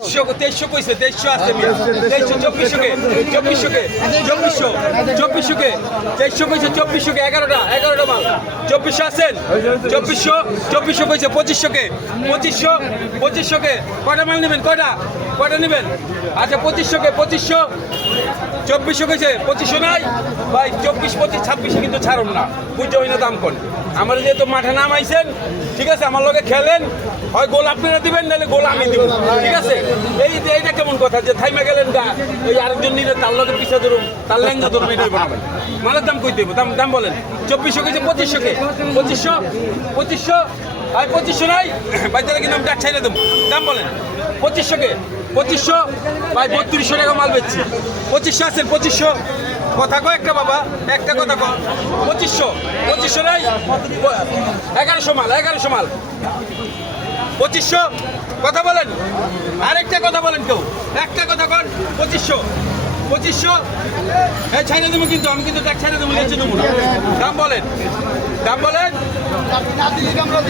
2300 কইছে 2300 আছে 2300 2400 কে 2400 কে 2300 কইছে 2400 কে 11টা মাল 2400 আছেন 2400 কইছে 2500 কে 2500 কে কয়টা মাল নেবেন কয়টা নেবেন আচ্ছা 2500 কে 2400 কইছে 2500 নাই ভাই 24 25 26 কিন্তু ছাড়ুন না বুঝতে হয় না দাম কোন আমার যেহেতু মাঠে নাম আইছেন ঠিক আছে আমার লগে খেলেন হয় গোল আপনারা দিবেন নাহলে গোল আমি দিব ঠিক আছে এইটা কেমন কথা যে থাইমা গেলেন গা এই আরেকজন নিলে তার লগে পিছা ধরুন তার লেঙ্গা ধরুন এটাই বানাবেন মালের দাম কই দেবো দাম বলেন 2400 কেজি 2500 কে 2500 ভাই 2500 নাই ভাই তাহলে কিন্তু আমি ডাক ছাইড়ে দেবো দাম বলেন 2500 কে 2500 ভাই 3200 টাকা মাল বেচছি 2500 আছেন 2500 কথা কয় একটা বাবা একটা কথা কয় 2500 নাই 1100 মাল 2500 কথা বলেন আরেকটা কথা বলেন কেউ একটা কথা কন 2500 এই ছাইড়ে দেবো কিন্তু আমি কিন্তু টাকা ছাইড়ে দেবো লেচে দেবো দাম বলেন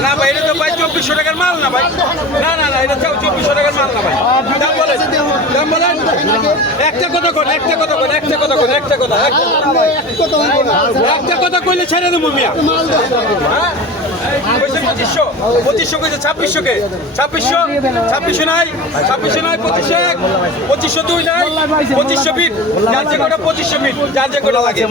না ভাই এটা তো ভাই 2400 টাকার মাল না ভাই না এটা 2400 টাকার মাল না ভাই দাম বলেন একটা কথা কইলে ছেড়ে দেবো মিয়া হ্যাঁ 2500 কইছে 2600 কে 2600 নাই 2500 2 নাই 2500 ফিট যার যে কটা 2500 ফিট যার যে কটা লাগে